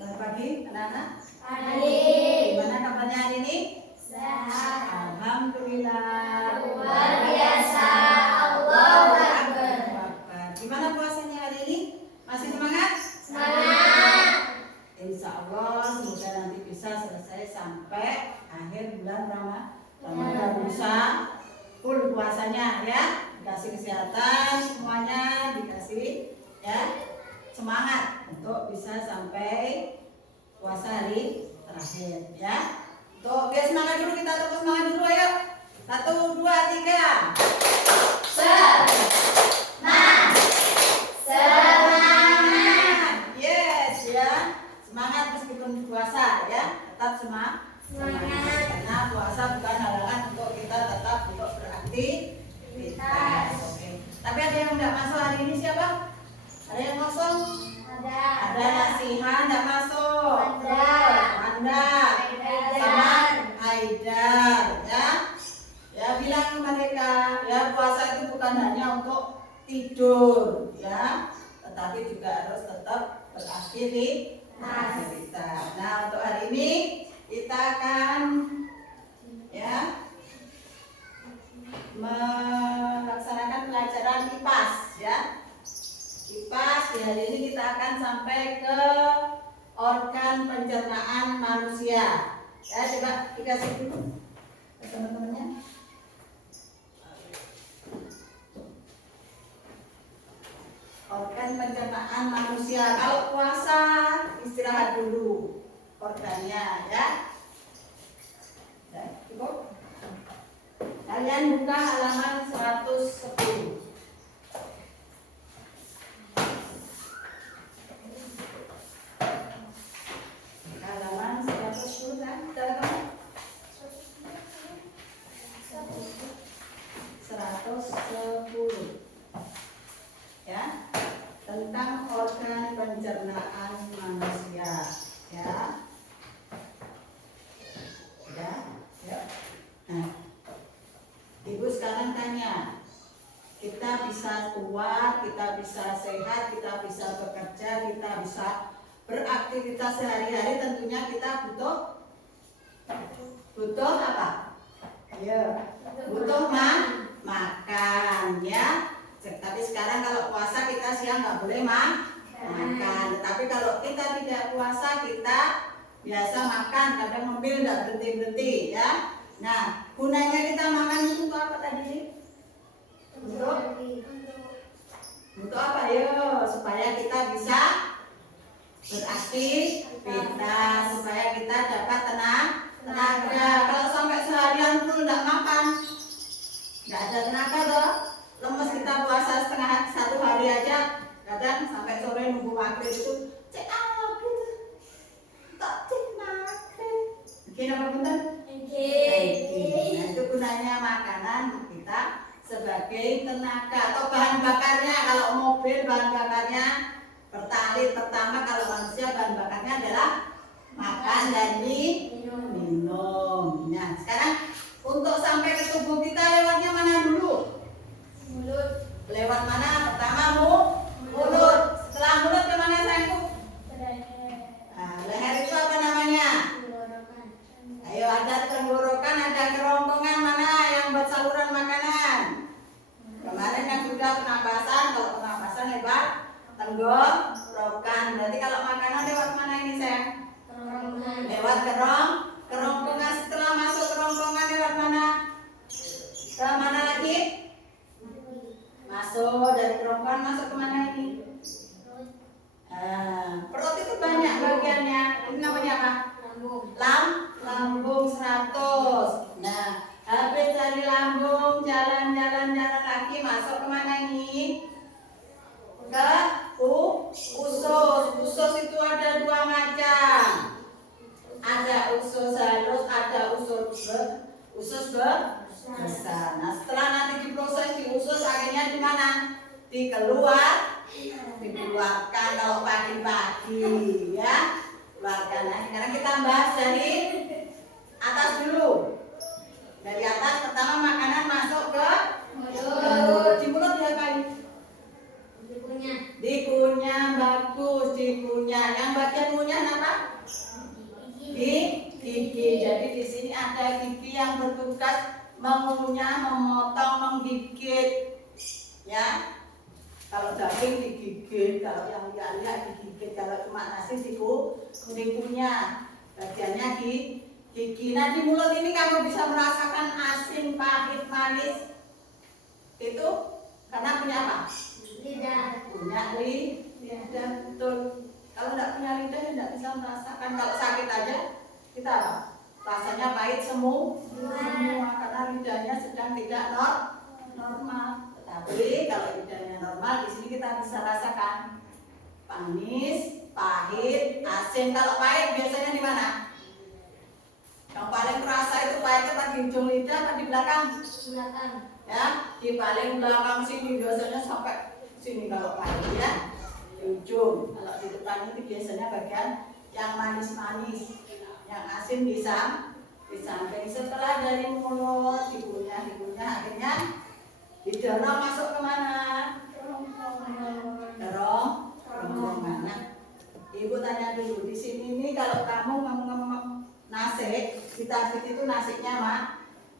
Selamat pagi anak-anak. Pagi. Gimana kabarnya hari ini? Sehat. Alhamdulillah. Luar biasa. Allahu Akbar. Gimana puasanya hari ini? Masih semangat? Semangat. Insya Allah semoga nanti bisa selesai sampai akhir bulan Ramadan, bisa full puasanya ya. Dikasih kesehatan semuanya, dikasih ya semangat untuk bisa sampai puasa hari terakhir ya. Tuh, biar semangat dulu, kita terus semangat dulu, ayo. 1, 2, 3. Semangat. Semangat. Yes ya. Semangat meskipun puasa ya. Tetap semangat. Karena puasa bukan halangan untuk kita tetap untuk beraktivitas. Oke. Tapi ada yang enggak masuk hari ini siapa? Ada yang kosong? Ada Nasihan enggak masuk. Anda. Sama Haidar ya. Ya bilang mereka ya puasa itu bukan hanya untuk tidur ya, tetapi juga harus tetap beraktivitas. Nah untuk hari ini kita akan ya melaksanakan pelajaran IPAS ya. IPAS di hari ini kita akan sampai ke organ pencernaan manusia. Ya coba dikasih dulu ke teman-temannya. Organ pencernaan manusia. Kalau puasa istirahat dulu organnya ya. Cukup. Kalian buka halaman 110. Halaman 110 kan? 110 ya, tentang organ pencernaan manusia ya. Ya. Nah, Ibu sekarang tanya, kita bisa kuat, kita bisa sehat, kita bisa bekerja, kita bisa beraktivitas sehari-hari, tentunya kita butuh apa? Ya, butuh makan ya. Tapi sekarang kalau puasa kita siang nggak boleh makan. Tapi kalau kita tidak puasa kita biasa makan, kadang ngemil nggak berhenti ya. Nah, gunanya kita makan itu untuk apa tadi? Untuk apa ya? Supaya kita bisa beraktivitas, supaya kita dapat tenaga. Kalau sampai seharian full nggak makan, nggak ada tenaga toh. Lemes kita puasa satu hari aja, kadang sampai sore nunggu maghrib itu cek gitu, tak cek maghrib. Gini apa punten? Nah itu gunanya makanan kita sebagai tenaga atau bahan bakarnya. Kalau mobil bahan bakarnya pertalite, pertama kalau manusia bahan bakarnya adalah makan dan minum. Nah sekarang untuk sampai ke tubuh kita lewatnya mana dulu? Mulut. Lewat mana? Pertama mulut. Setelah mulut ke mana sayangku? Nah, leher itu apa namanya? Ayo, ada tenggorokan, ada kerongkongan, mana yang buat saluran makanan? Kemarin kan sudah pernapasan. Kalau pernapasan lewat tenggorokan. Berarti kalau makanan lewat mana ini sayang? Lewat kerongkongan. Setelah masuk kerongkongan lewat mana? Ke mana lagi? Masuk dari kerongkongan masuk ke mana ini? Perut itu banyak bagiannya. Ini namanya apa? Lambung 100. Nah, habis dari lambung jalan lagi masuk ke mana ini? Ke usus. Usus itu ada 2 macam. Ada usus halus, ada usus besar. Nah, setelah nanti diproses di usus, akhirnya di mana? Dikeluarkan kalau pagi-pagi ya. Keluarkan. Nah, sekarang kita bahas dari atas dulu. Dari atas pertama makanan masuk ke mulut. Di mulut diapain? Dikunyah. bagus dikunyah. Yang bagian ngunyah apa? Gigi. Jadi di sini ada gigi yang bertugas mengunyah, memotong, menggigit. Ya. Kalau daging digigit, kalau yang lihat digigit, kalau cuma nasi dikunyah. Bagiannya gigi. Nah di mulut ini kamu bisa merasakan asin, pahit, manis. Itu karena punya apa? Lidah. Punya lidah, betul. Kalau tidak punya lidah tidak bisa merasakan. Kalau sakit aja kita apa? Rasanya pahit semua karena lidahnya sedang tidak normal. Tetapi kalau lidahnya normal, di sini kita bisa rasakan manis, pahit, asin. Kalau pahit biasanya di mana? Yang paling terasa itu pahitnya pada di ujung lidah atau di belakang? Belakang. Ya, di paling belakang sini biasanya sampai sini kalau pahit ya. Di ujung. Kalau di depan itu biasanya bagian yang manis-manis, yang asin di samping. Setelah dari mulut dikunyah, akhirnya didorong masuk kemana? Kerongkongan. Nah, Ibu tanya dulu di sini nih, kalau kamu nasi, kita itu nasinya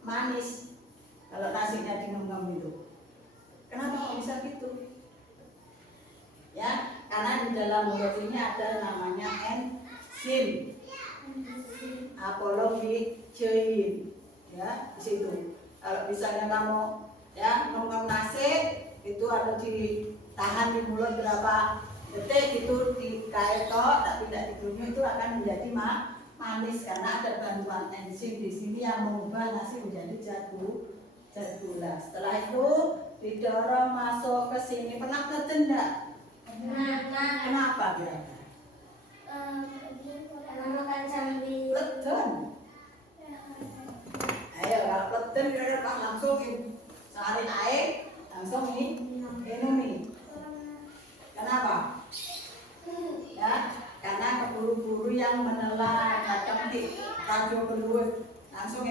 manis. Kalau nasinya dingem-ngem itu, kenapa kok bisa gitu? Ya, karena di dalam mulut ini ada namanya enzim, apologiin, ya di situ. Kalau misalnya kamu ya ngomong nasi, itu ada ditahan di mulut berapa detik itu dikaetok, tapi tidak dikunyah, itu akan menjadi manis karena ada bantuan enzim di sini yang mengubah nasi menjadi jadula. Setelah itu didorong masuk ke sini. Pernah nelen enggak? Kenapa kira-kira? Karena makan sambil Leden. Ayo kalau leden kira-kira pas langsung sehari air langsung minum. Kenapa? Ya, karena keburu-buru yang menelan macam di radio keluar langsung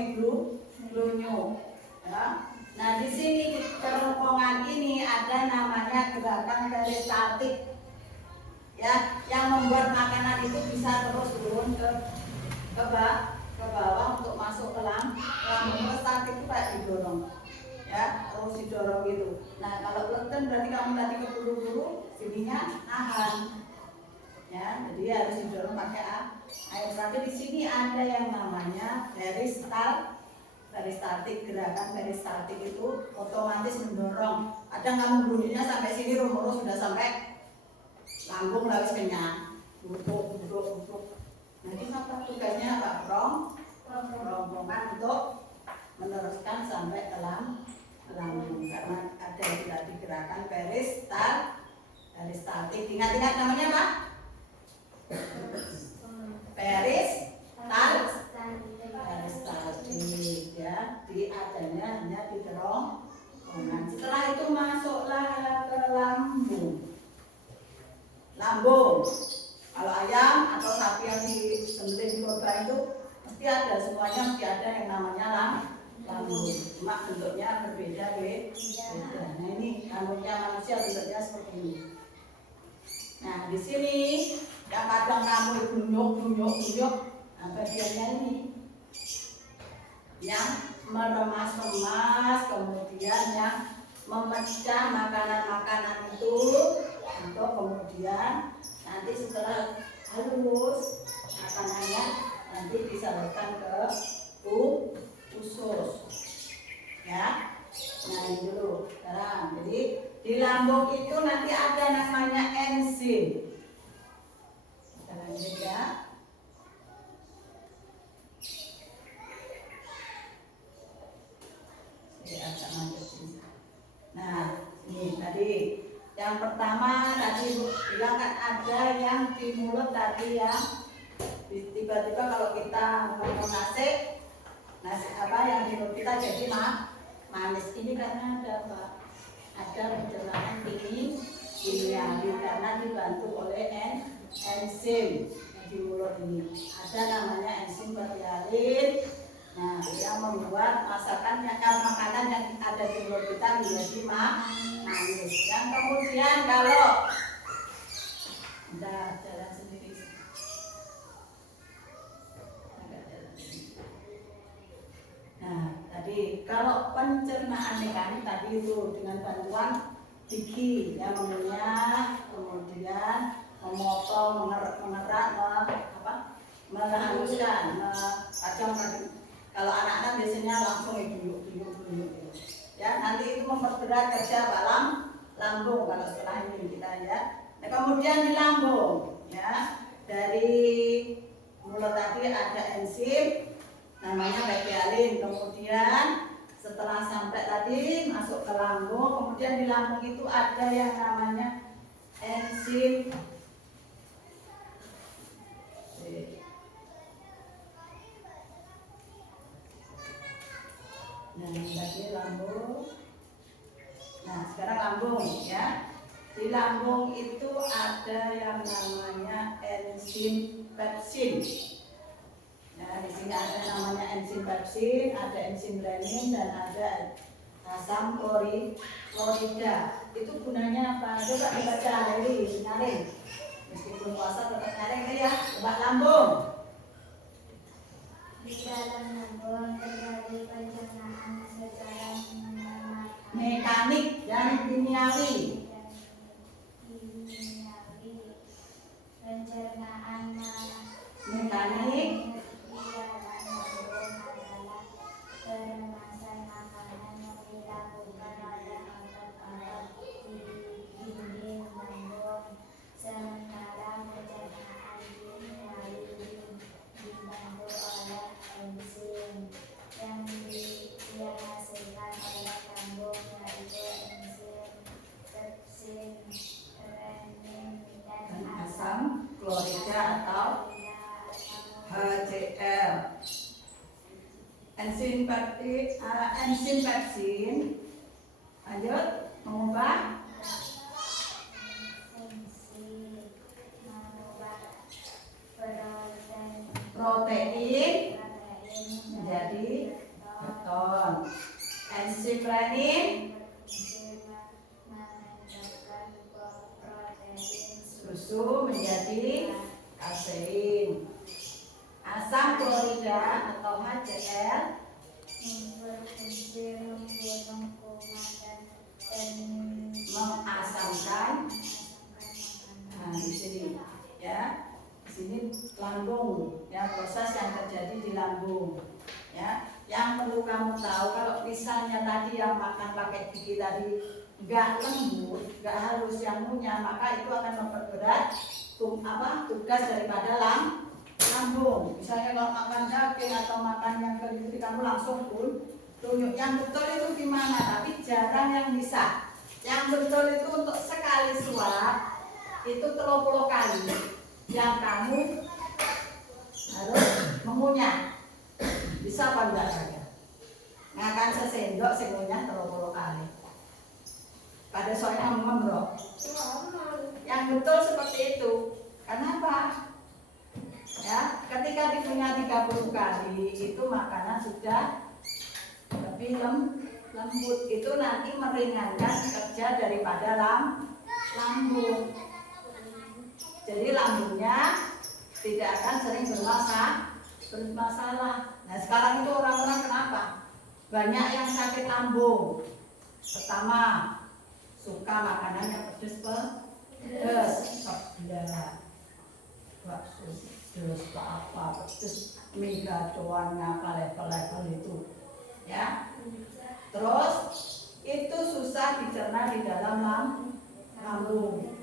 glunyo. Ya. Nah di sini di kerongkongan ini ada namanya gerakan peristaltik, ya, yang membuat makanan itu bisa terus turun ke bawah untuk masuk ke lambung. Peristaltik itu kayak didorong, ya, terus didorong gitu. Nah kalau leten berarti kamu tadi keburu-buru, sininya nahan. Ya, jadi harus didorong pakai air. Tapi di sini ada yang namanya peristaltik. Gerakan peristaltik itu otomatis mendorong. Kadang kamu bunyinya sampai sini, rumah sudah sampai lambung harus kenyang. Butuh. Nanti apa tugasnya apa? Kerongkongan untuk meneruskan sampai ke lambung. Karena ada tadi gerakan peristaltik. Ingat-ingat namanya apa? Peristaltik, ya, adanya hanya di kerongkongan. Setelah itu masuklah ke lambung. Kalau ayam atau sapi yang disembelih di korban itu mesti ada yang namanya lambung. Cuma bentuknya berbeda. Nah ini lambungnya manusia bentuknya seperti ini. Nah di sini yang kadang kamu gunyuk, nah bagiannya ini yang meremas-remas, kemudian yang memecah makanan-makanan itu, untuk kemudian nanti setelah halus makanannya nanti disalurkan ke usus, ya. Nah ini dulu sekarang. Jadi di lambung itu nanti ada namanya enzim. Kita lanjut ya. Nah ini tadi yang pertama tadi bilang kan ada yang di mulut tadi yang tiba-tiba kalau kita ngomong nasi apa yang di mulut kita jadi manis. Ini karena ada pencernaan kimiawi karena dibantu oleh enzim di mulut ini. Ada namanya enzim protealin. Nah, yang membuat makanan yang ada di mulut kita menjadi manis. Yang kemudian kalau Udah jalan sendiri. Agak jalan sendiri. Nah, tadi kalau pencernaan mekanik tadi itu dengan bantuan gigi yang mengunyah, kemudian memotong, mengerak, menghaluskan, kadang kalau anak-anak biasanya langsung duduk. Ya, nanti itu memperberat kerja lambung kalau setelah ini kita ya. Nah, kemudian di lambung ya, dari mulut tadi ada enzim namanya bagialin, kemudian setelah sampai tadi masuk ke lambung, kemudian di lambung itu ada yang namanya enzim tadi lambung. Nah, sekarang lambung ya. Di lambung itu ada yang namanya enzim pepsin. Nah, di sini ada namanya enzim pepsin, ada enzim renin, dan ada asam klorida. Itu gunanya apa? Coba dibaca dari nyaring. Meskipun puasa tetap nyaring ya. Coba lambung. Di dalam lambung terjadi pencernaan secara Mekanik dan kimiawi. Pencernaan Mekanik di dalam lambung adalah peremasan makanan yang dilakukan oleh otot-otot di dinding lambung, sementara pencernaan kimiawi dibantu oleh enzim yang dihasilkan oleh lambung, yaitu enzim pepsin, renin, dan asam klorida atau HCl. Enzim pepsin, lanjut mengubah protein menjadi beton. Enzim renin susu menjadi kasein. Asam klorida atau HCl berfungsi membunuh kuman dan mengasamkan. Nah, di sini ya, di sini lambung ya, proses yang terjadi di lambung ya. Yang perlu kamu tahu, kalau misalnya tadi yang makan pakai gigi tadi nggak lembut, nggak halus yang ngunyah, maka itu akan memperberat tugas daripada lambung. Misalnya kalau makan daging atau makan yang berisi kamu langsung tunjuk. Yang betul itu gimana? Tapi jarang yang bisa. Yang betul itu untuk sekali suap itu 30 kali yang kamu harus mengunyah. Bisa apa enggak saja? Ngakan sesendok sengunyah 30 kali. Pada soalnya bro. Yang betul seperti itu. Kenapa? Ya, ketika dikunyah 30 kali itu makanan sudah lebih lembut. Itu nanti meringankan kerja daripada lambung. Jadi lambungnya tidak akan sering bermasalah. Nah, sekarang itu orang-orang kenapa? Banyak yang sakit lambung. Pertama, suka makanan yang pedes, sebelah bakso pedes, apa pedes, mie gacoannya level-level itu ya. Terus itu susah dicerna di dalam lambung.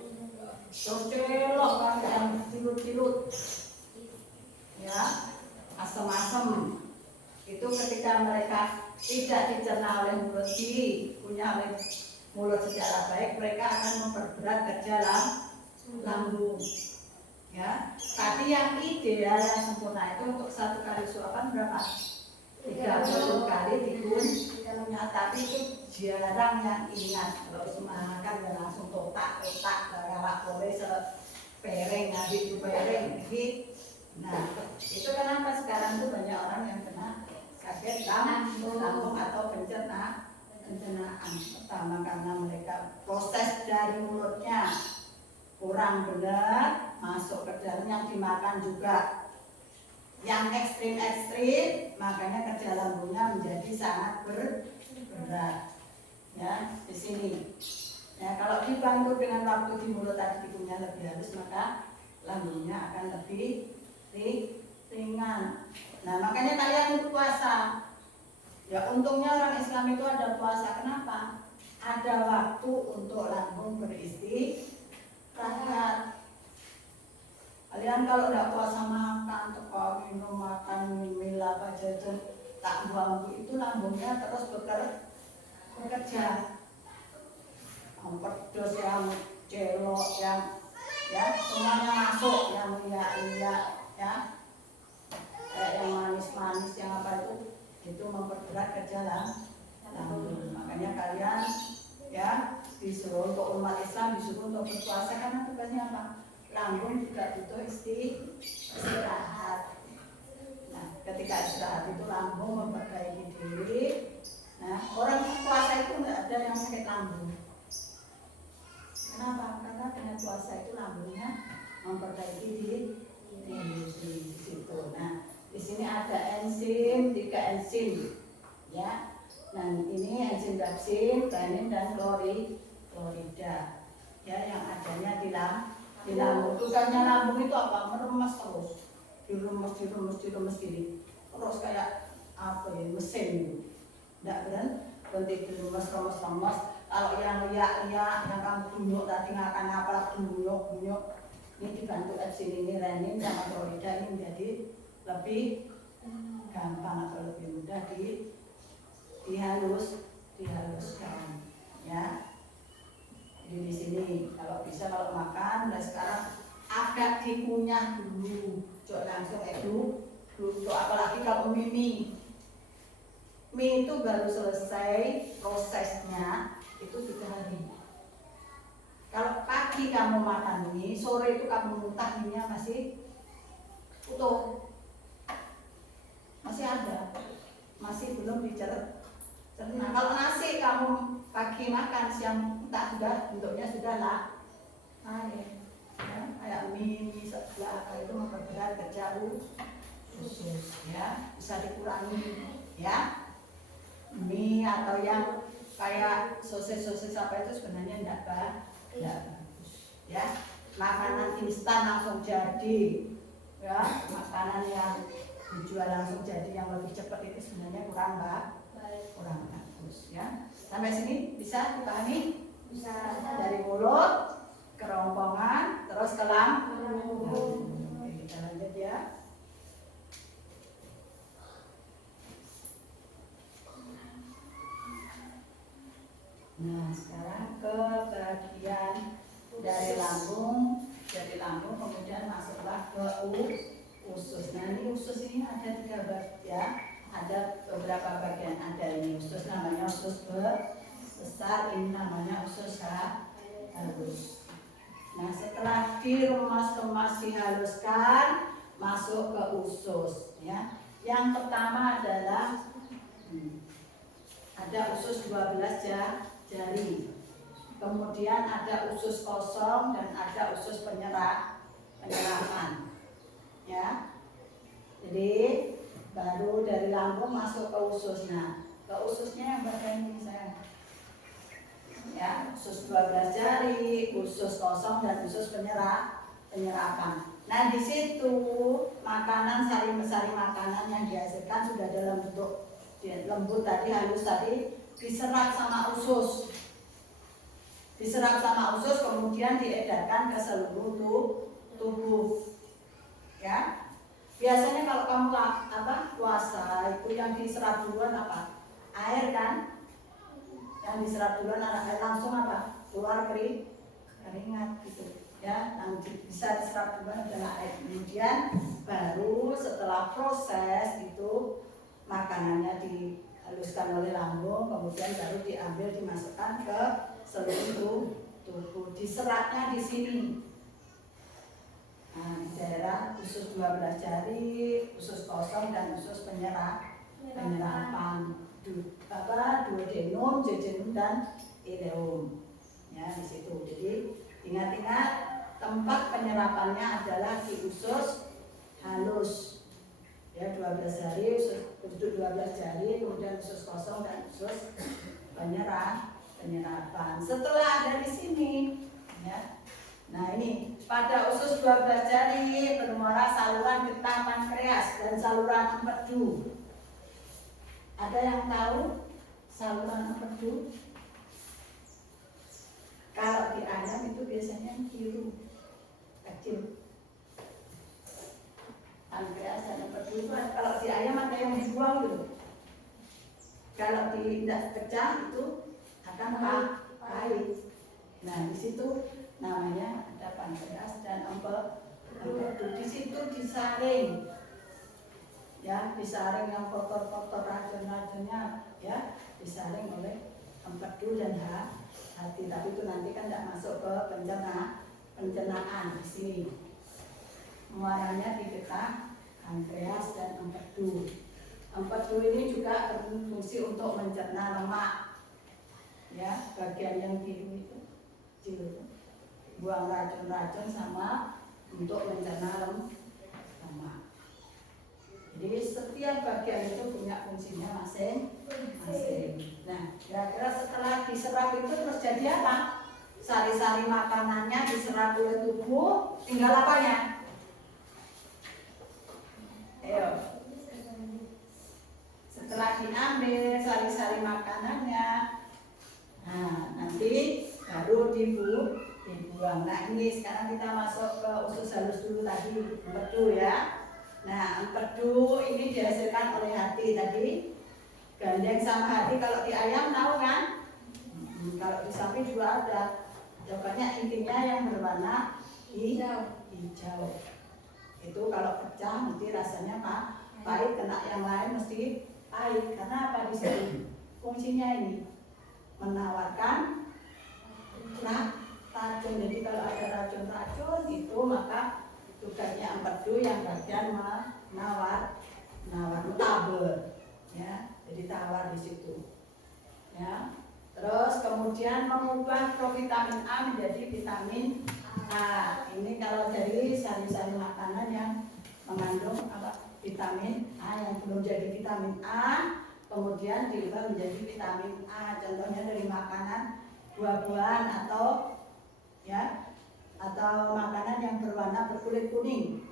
Terus celok kan yang cilut-cilut ya, asam-asam itu ketika mereka tidak dicerna oleh mulut punya oleh mulut secara baik, mereka akan memperberat kerja lambung ya. Tapi yang ideal, yang sempurna itu untuk satu kali suapan berapa? 30 kali dikunyah. Tapi itu jarang yang ingat. Kalau makan ya langsung totak galak boleh sepereng, ngambil itu pereng gitu. Nah, itu kenapa sekarang tuh banyak orang yang kena sakit lambung atau pencernaan. Pertama karena mereka proses dari mulutnya kurang benar masuk ke dalam yang dimakan juga. Yang ekstrim-ekstrim makanya kerja lambungnya menjadi sangat berat. Ya, di sini. Ya, kalau dibantu dengan waktu di mulut tadi dikunyah lebih halus maka lambungnya akan lebih ringan. Nah, makanya kalian itu puasa. Ya, untungnya orang Islam itu ada puasa. Kenapa? Ada waktu untuk lambung beristirahat. Kalian kalau tidak puasa makan, teko minum, makan mil apa jajan tak buang itu lambungnya terus bekerja. Yang pedas, yang celok, yang ya semuanya masuk, yang liak ya, yang manis-manis, yang apa itu memperberat kerja lambung. Makanya kalian ya disuruh untuk umat Islam disuruh untuk berpuasa karena tugasnya apa? Lambung juga butuh istirahat. Nah, ketika istirahat itu lambung memperbaiki diri. Nah, orang puasa itu nggak ada yang sakit lambung. Kenapa? Karena dengan puasa itu lambungnya memperbaiki diri di situ. Nah, di sini ada enzim, 3 enzim, ya. Nah, ini enzim ribsin, renin dan klorida, ya, yang adanya di lambung. Tugasnya lambung itu apa? Meremas terus, diremes gini, terus kayak apa ya, mesin gitu. Tidak berhenti diremes. Kalau yang liak, yang kamu bunyuk tadi ngakan apa bunyuk, ini dibantu enzim ini renin sama klorida ini menjadi lebih gampang atau lebih mudah dihaluskan, ya. Jadi di sini kalau bisa kalau makan mulai sekarang agak dikunyah dulu, jangan langsung dulu. Apalagi kalau mie itu baru selesai prosesnya itu 3 hari. Kalau pagi kamu makan mie, sore itu kamu muntah mie-nya masih utuh, masih ada, masih belum dicerna. Kalau nasi kamu pagi makan, siang entah sudah bentuknya sudah lain, ya, kayak mie sebelah itu memperberat kerja usus, ya, bisa dikurangi, ya. Mie atau yang kayak sosis apa itu sebenarnya tidak bagus, ya. Makanan instan langsung jadi, ya, makanan yang dijual langsung jadi yang lebih cepat itu sebenarnya kurang bagus, ya. Sampai sini bisa dipahami? Bisa. Dari mulut, kerongkongan, terus ke lambung. Oke, kita lanjut ya. Nah, sekarang ke bagian dari lambung kemudian masuklah ke usus. Nah, ini usus ini ada 3 bagian, ada beberapa bagian. Ada ini usus namanya usus besar, ini namanya usus halus. Nah, setelah diremas-remas dihaluskan, masuk ke usus, ya. Yang pertama adalah ada usus 12 jari. Kemudian ada usus kosong dan ada usus penyerapan. Ya. Jadi baru dari lambung masuk ke usus. Nah, ke ususnya yang bagian ini saya. Ya, usus 12 jari, usus kosong dan usus penyerapan. Nah, di situ makanan sari makanan yang dihasilkan sudah dalam bentuk lembut tadi, halus tadi, diserap sama usus. Kemudian diedarkan ke seluruh tubuh. Ya. Biasanya kalau kamu puasa itu yang diserap duluan apa? Air kan? Yang diserap duluan air langsung apa? Keluar keringat gitu. Ya, yang bisa diserap duluan adalah air. Kemudian baru setelah proses itu makanannya dihaluskan oleh lambung, kemudian baru diambil dimasukkan ke seluruh tubuh. Diserapnya di sini. Nah, di daerah usus 12 jari, usus kosong dan usus penyerapan, duodenum, jejunum dan ileum. Ya, di situ. Jadi ingat-ingat tempat penyerapannya adalah di usus halus. Ya, 12 jari, usus 12 jari, kemudian usus kosong dan usus penyerapan. Setelah dari sini, ya. Nah ini pada usus 12 jari bermuara saluran getah pankreas dan saluran empedu. Ada yang tahu saluran empedu? Kalau di ayam itu biasanya biru, kecil. Pankreas dan empedu itu kalau di ayam ada yang dibuang gitu. Kalau tidak pecah itu akan pahit. Nah di situ namanya ada pankreas dan empedu. Di situ disaring, ya disaring yang kotor-kotor racun-racunnya, ya disaring oleh empedu dan hati. Tapi itu nanti kan tidak masuk ke pencernaan di sini. Muaranya di getah pankreas dan empedu. Empedu ini juga berfungsi untuk mencerna lemak. Ya, bagian yang biru itu kecil. Buang racun-racun sama untuk mencerna lemak. Jadi setiap bagian itu punya fungsinya masing-masing. Nah, kira-kira setelah diserap itu terus jadi apa? Sari-sari makanannya diserap oleh tubuh, tinggal apanya? Ayo. Setelah diambil sari-sari makanannya, nah nanti baru dibuang. Nah ini sekarang kita masuk ke usus halus dulu tadi, empedu ya. Nah empedu ini dihasilkan oleh hati tadi. Gandeng sama hati kalau di ayam tahu kan? Kalau di sapi juga ada. Pokoknya intinya yang berwarna hijau. Itu kalau pecah mesti rasanya pahit, kena yang lain mesti pahit. Karena apa di sini? Fungsinya ini menawarkan racun. Jadi kalau ada racun-racun itu maka tugasnya empedu yang bagian menawar tabur, ya. Jadi tawar di situ, ya. Terus kemudian mengubah provitamin A menjadi vitamin A. Ini kalau dari sari-sari makanan yang mengandung vitamin A yang belum jadi vitamin A, kemudian diubah menjadi vitamin A. Contohnya dari makanan buah-buahan atau makanan yang berwarna berkulit kuning.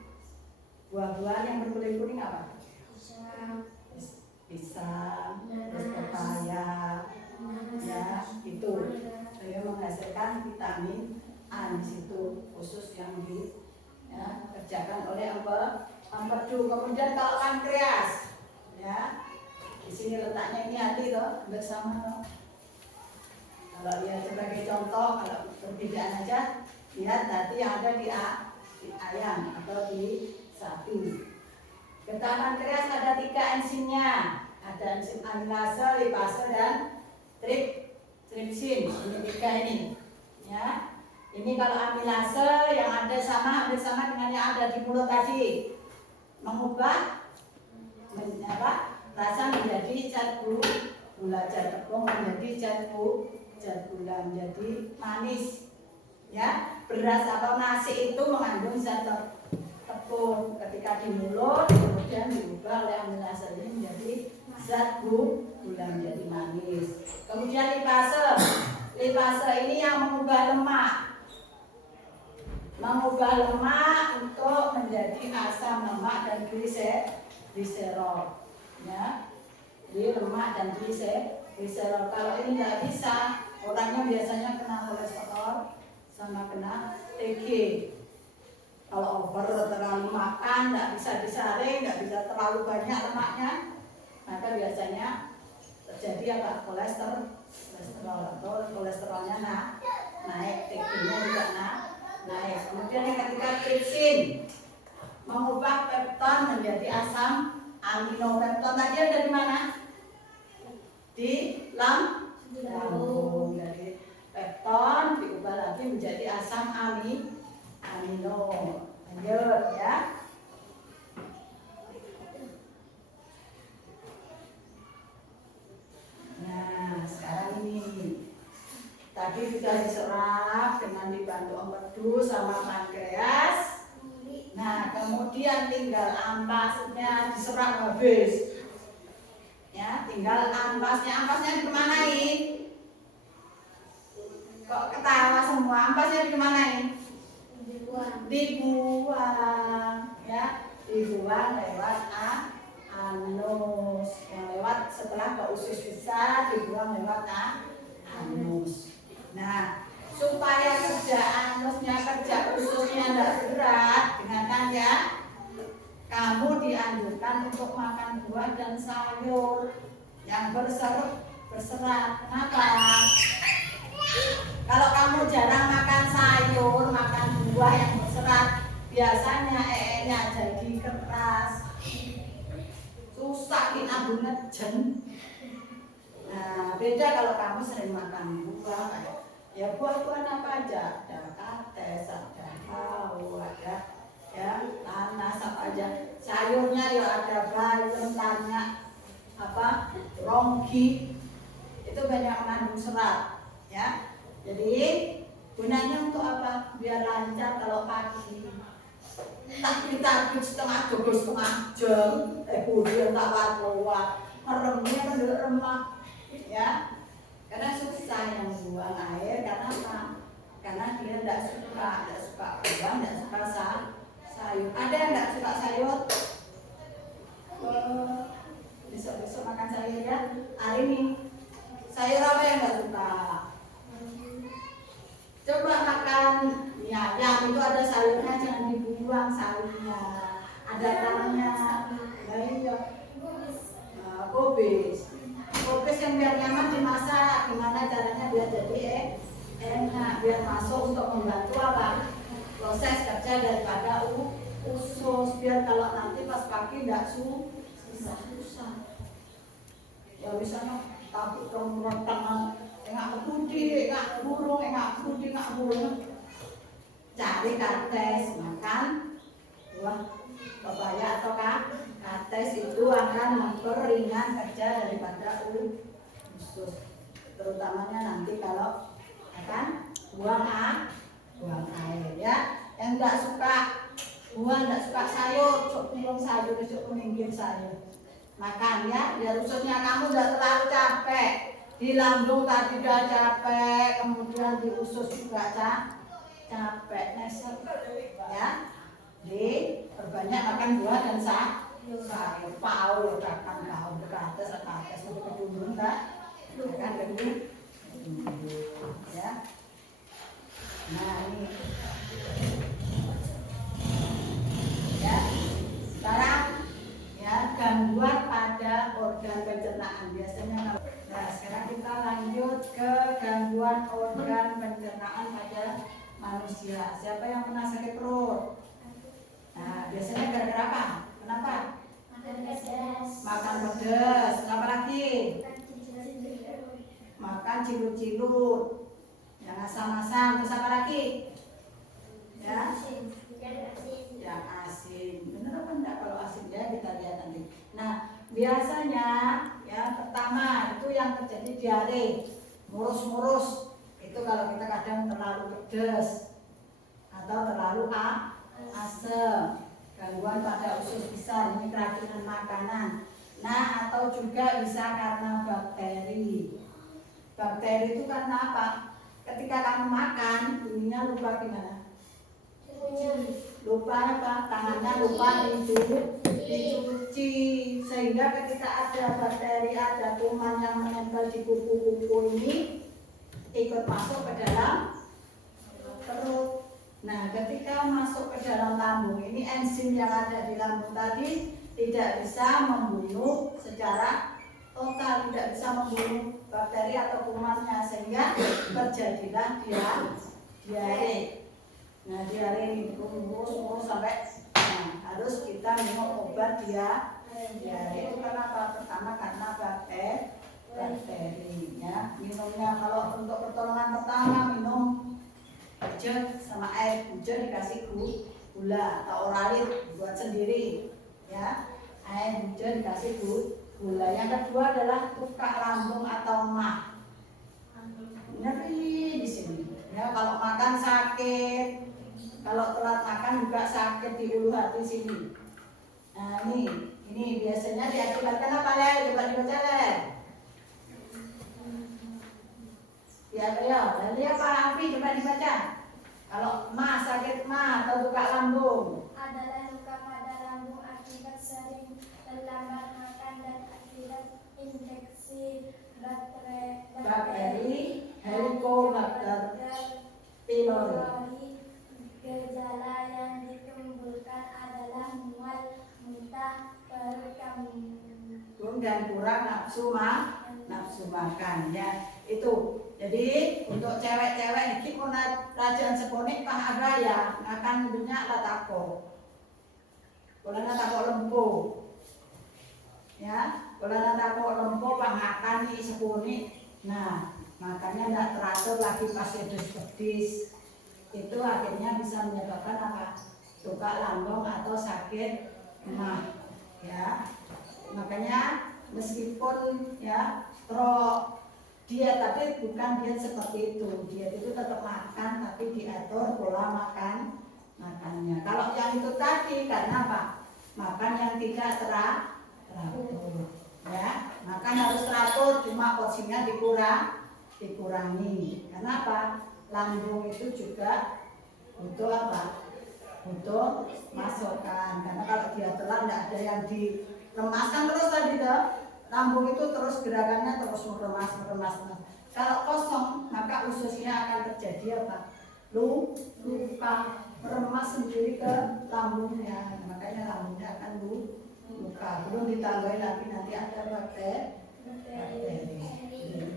Buah-buahan yang berkulit kuning apa? Pisang, terus pepaya, ya itu menghasilkan vitamin A di situ, khusus yang dikerjakan oleh empedu. Kemudian kalau pankreas, ya di sini letaknya ini hati toh bersama toh. Kalau lihat sebagai contoh, kalau perbedaan aja lihat hati yang ada di ayam atau di sapi. Getah pankreas ada 3 enzimnya. Ada enzim amilase, lipase, dan tripsin. Ini 3 ini. Ya. Ini kalau amilase yang ada hampir sama dengan yang ada di mulut tadi. Mengubah rasa menjadi zat gula, zat tepung menjadi zat gula, menjadi manis. Ya, beras atau nasi itu mengandung zat tepung. Ketika di mulut kemudian diubah oleh amilase ini menjadi zat gula, menjadi manis. Kemudian lipase ini yang mengubah lemak untuk menjadi asam lemak dan gliserol, ya. Jadi lemak dan gliserol. Kalau ini tidak bisa, orangnya biasanya kena kolesterol sama kena TG. Kalau over terlalu makan, tidak bisa disaring, tidak bisa terlalu banyak lemaknya, maka biasanya terjadi apa? Kolesterol atau kolesterolnya naik, TG-nya juga naik. Kemudian yang ketiga tripsin, mengubah pepton menjadi asam amino. Pepton tadi ada di mana? Di lambung. Dari pepton diubah lagi menjadi asam amino. Lanjut ya. Nah sekarang ini tadi sudah diserap dengan dibantu empedu sama pankreas. Nah, kemudian tinggal ampasnya diserap habis. Ya, tinggal ampasnya dikemanain? Kok ketawa semua? Ampasnya dikemanain? Dibuang, ya, dibuang lewat anus. Yang lewat setelah ke usus besar dibuang lewat anus. Nah, supaya kerja anusnya, kerja ususnya tidak berat, dengarkan ya. Kamu dianjurkan untuk makan buah dan sayur yang berserat. Kenapa? Kalau kamu jarang makan sayur, makan buah yang berserat, biasanya nya jadi keras, susah kita ngejen. Nah, beda kalau kamu sering makan buah kayak ya buah-buahan apa aja, ada kates, ada hau, ada ya nanas apa aja. Sayurnya ya ada bayam, tanya apa, ronggi, itu banyak mengandung serat, ya. Jadi gunanya untuk apa? Biar lancar kalau pagi. Tak setengah jam, setengah jam, kemudian tak wat-wat, meremnya kan remah, ya. Karena susah yang buang air, karena apa? Karena dia tidak suka buang, tidak suka sayur. Ada yang tidak suka sayur? Besok makan sayur ya. Hari ini sayur apa yang tidak suka? Coba makan ya, yang itu ada sayurnya jangan dibuang sayurnya. Ada tangannya, kubis yang biar nyaman dimasak. Gimana caranya biar jadi enak, biar masuk untuk membantu apa? Proses kerja daripada usus, biar kalau nanti pas pagi tidak susah. Ya misalnya takut kemudian tangan enggak kudi, enggak burung. Cari kates, makan buah pepaya atau kates, itu akan memperingan kerja daripada usus. Terutamanya nanti kalau akan buang air ya. Yang enggak suka buah, enggak suka sayur, cuk sayur, cuk minggir sayur. Makan ya, biar ususnya kamu tidak terlalu capek. Di lambung tadi udah capek, kemudian di usus juga capek, nesek ya. Jadi perbanyak makan buah dan sayur. Pau, makan pau, kates, kedunung tak? Makan kedunung ya. Nah ini ya. Sekarang ya, gangguan pada organ pencernaan biasanya. Nah, sekarang kita lanjut ke gangguan organ pencernaan pada manusia. Siapa yang pernah sakit perut? Nah, biasanya gara-gara apa? Kenapa? Makan pedas. Apa lagi? Makan cilut-cilut. Yang asam-asam. Terus apa lagi? Ya. Yang asin. Benar apa enggak kalau asin ya, kita lihat nanti. Nah, biasanya ya pertama itu yang terjadi diare, murus-murus. Itu kalau kita kadang terlalu pedas atau terlalu asam, gangguan pada usus besar, ini keracunan makanan. Nah, atau juga bisa karena bakteri. Bakteri itu karena apa? Ketika kamu makan, ininya lupa gimana? Lupa apa? Tangannya lupa dicuci, sehingga ketika ada bakteri, ada kuman yang menempel di kuku-kuku ini ikut masuk ke dalam perut. Nah, ketika masuk ke dalam lambung ini, enzim yang ada di lambung tadi tidak bisa membunuh secara total, tidak bisa membunuh bakteri atau kumannya, sehingga terjadilah diare. Nah, diare ini terus sampai harus kita minum obat diare. Itu kenapa? Pertama karena bakteri ya. Minumnya kalau untuk pertolongan pertama minum hujan sama air hujan dikasih gula atau oralit buat sendiri ya. Air hujan dikasih gula. Yang kedua adalah tukak lambung atau mah. Nyeri di Ya, kalau makan sakit, kalau telat makan juga sakit di ulu hati sini. Nah ini biasanya diakibatkan apa Lel? Coba dibaca Lel. Ya, Leli apa Afi? Coba dibaca. Kalau mah sakit mah atau luka lambung adalah luka pada lambung akibat sering terlambat makan dan akibat infeksi bakteri Helicobacter pylori. Gejala yang ditimbulkan adalah mual, muntah, perut kembung Dan kurang nafsu makan ya. Itu jadi untuk cewek-cewek ini pun rajian seponik pah ada ya akan banyak latako kalau latako lempo ya, kalau latako lempo pah makan di seponik. Nah makanya tidak teratur lagi pas pedis itu akhirnya bisa menyebabkan apa, luka lambung atau sakit emah ya. Makanya meskipun ya diet, tapi bukan diet seperti itu. Diet itu tetap makan tapi diatur pola makannya. Kalau yang itu tadi karena apa? Makan yang tidak teratur ya. Makan harus teratur, cuma porsinya dikurangi. Karena apa? Lambung itu juga butuh apa? Butuh masukan. Karena kalau dia telan tidak ada yang diremaskan terus tadi tuh. Lambung itu terus gerakannya terus meremas. Kalau kosong maka ususnya akan terjadi apa? Luka meremas sendiri ke lambungnya. Makanya lambungnya akan luka. Belum ditambahin lagi nanti ada bakteri.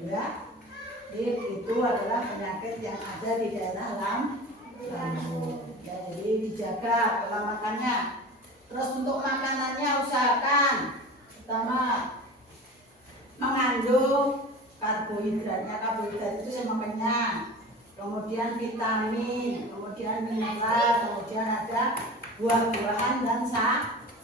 Ya. Jadi itu adalah penyakit yang ada di daerah lambung. Ya, jadi dijaga pola makannya. Terus untuk makanannya usahakan pertama mengandung karbohidrat itu sama kenyang, kemudian vitamin, kemudian mineral, kemudian ada buah-buahan dan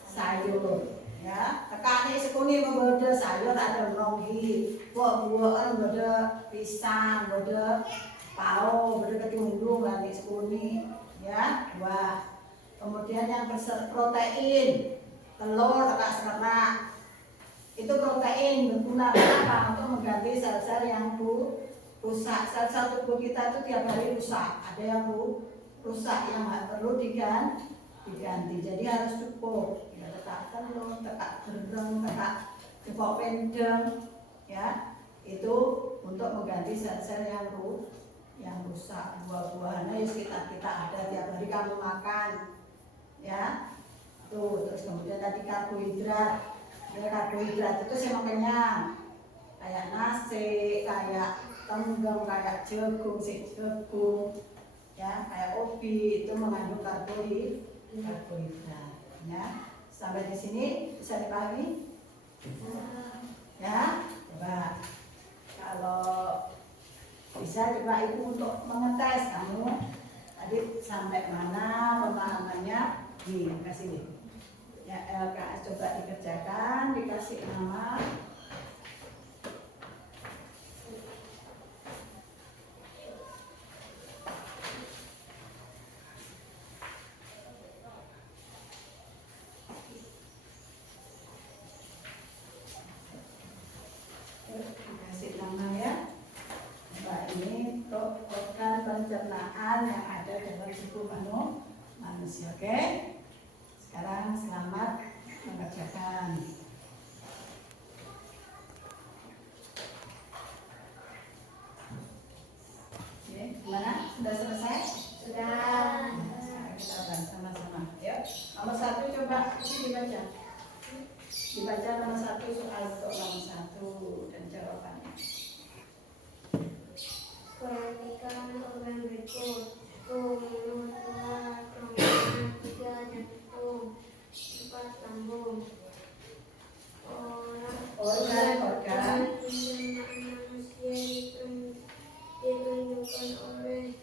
sayur ya. Tekani sekuni membawa sayur ada nonggi, buah-buahan ada pisang, ada pao, ada kedundung nanti sekuni ya, buah. Kemudian yang berprotein, telur, serak. Itu protein berguna apa? Untuk mengganti sel-sel yang rusak. Sel-sel tubuh kita itu tiap hari rusak. Ada yang rusak yang nggak perlu diganti. Jadi harus cukup. Ya, tetap telur, tetap gereng, tetap jepok pendem. Ya, itu untuk mengganti sel-sel yang rusak. Buah-buahannya ya sekitar kita ada tiap hari kamu makan. Ya, tuh terus kemudian tadi karbohidrat. Ya, karbohidrat itu sama kenyang, kayak nasi, kayak tenggang, kayak jagung, ya, kayak ubi itu mengandung karbohidrat. Ya, sampai di sini bisa dipahami? Ya, coba kalau bisa coba ibu untuk mengetes kamu tadi sampai mana pemahamannya. Nih, kasih nih. Ya, LKS coba dikerjakan, dikasih nama. Dikasih nama ya. Mbak ini organ pencernaan yang ada dalam tubuh manusia, oke? Sekarang selamat mengerjakan. Oke, gimana? Sudah selesai? Sudah. Sekarang kita bahas sama-sama. Yuk, nomor 1 coba ini dibaca. Dibaca nomor 1 soal untuk nomor 1 dan jawabannya. Perhatikan organ berikut: tulang, kerongkongan, 3 jantung, 4 lambung. Organ pencernaan manusia ditunjukkan oleh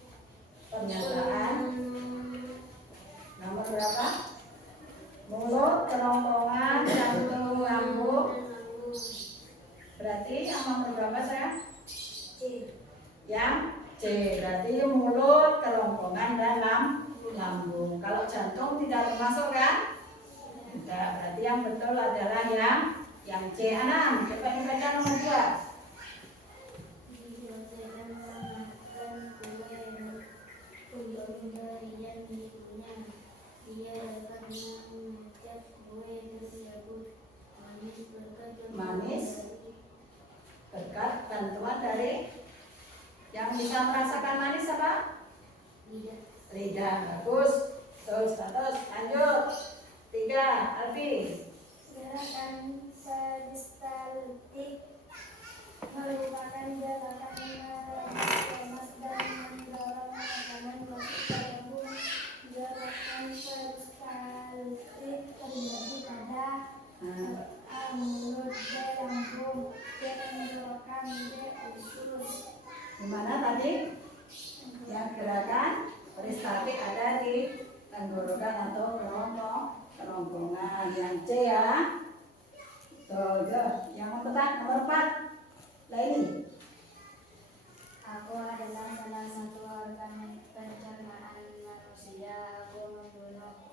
Pernyataan nomor berapa? Mulut, kerongkongan, jantung, lambung. Berarti yang nomor berapa saya? C. Yang C berarti mulut, kerongkongan, dan lambung. Kalau jantung tidak termasuk kan? Tidak. Berarti yang betul adalah yang C. Anam, coba dibaca nomor 2. Manis berkat bantuan dari yang bisa merasakan manis apa? Lidah. Bagus. Terus lanjut. 3, Alfi. Gerakan peristaltik merupakan gerakan melemas dan mendorong makanan masuk ke lambung. Gerakan peristaltik terjadi pada mulut dan lambung. Tenggorokan dan usus. Dimana tadi? Yang gerakan peristaltik ada di tenggorokan atau kerongkongan. Yang C ya. Tuh, yang nomor 4. Laini. Aku adalah salah satu organ pencernaan manusia. Aku membunuh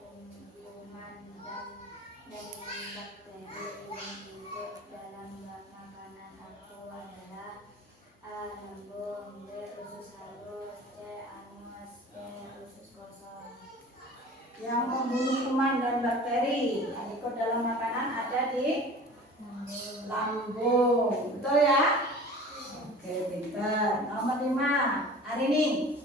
kuman dan bakteri yang hidup dalam makanan. Aku adalah A. Lambung, B. Usus halus, C. anus, D. usus kosong. Yang membunuh kuman dan bakteri yang ikut dalam makanan ada di lambung. Betul ya? Oke, pintar. Nomor 5. Arini.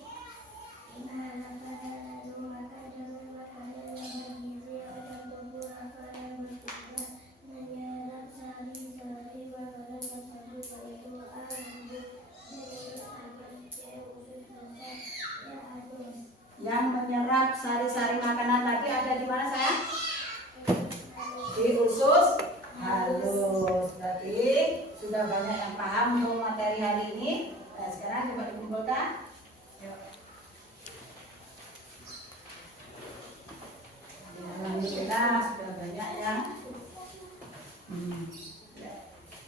Yang menyerap sari-sari makanan tadi ada di mana sayang? Di usus halus. Berarti sudah banyak yang paham untuk materi hari ini. Nah, sekarang coba dikumpulkan. Yuk. Alhamdulillah sudah banyak yang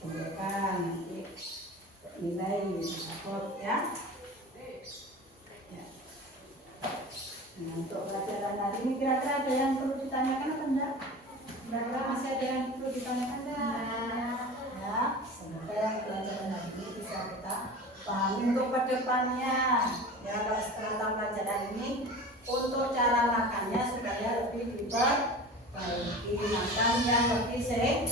kumpulkan nanti nilai raport ya. Nah, untuk pelajaran hari ini kira-kira ada yang perlu ditanyakan atau enggak? Kira-kira masih ada yang perlu ditanyakan enggak? Ya, semoga yang pelajaran hari ini bisa kita pahami untuk kedepannya. Ya, kalau setelah tahu pelajaran ini, untuk cara makannya supaya lebih diperbaiki, makan yang lebih sehat.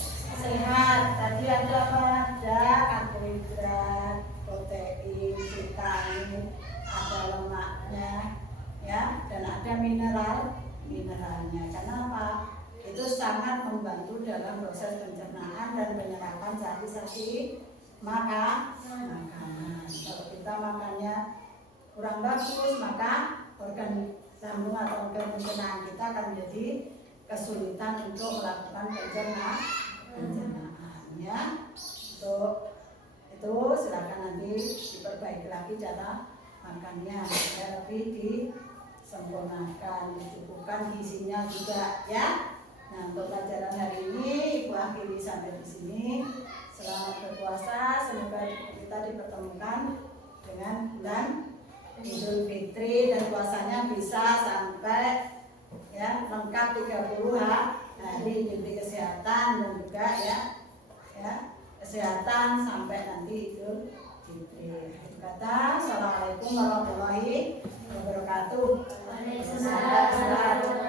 Tadi ada apa? Ada karbohidrat, protein, vitamin, ada lemaknya. Ya, dan ada mineralnya. Karena apa? Itu sangat membantu dalam proses pencernaan dan penyerapan sari-sari makanan. Kalau kita makannya kurang bagus, maka organ lambung atau organ pencernaan kita akan menjadi kesulitan untuk melakukan pencernaan. Ya, itu silakan nanti diperbaiki lagi cara makannya supaya lebih disempurnakan, dicukupkan gizinya juga ya. Nah, untuk pelajaran hari ini Ibu akhiri sampai di sini. Selamat berpuasa, semoga kita dipertemukan dengan bulan Idul Fitri dan puasanya bisa sampai ya lengkap 30 hari, diberi kesehatan dan juga ya kesehatan sampai nanti Idul Fitri. Kata, Assalamualaikum warahmatullahi wabarakatuh. Waalaikumsalam.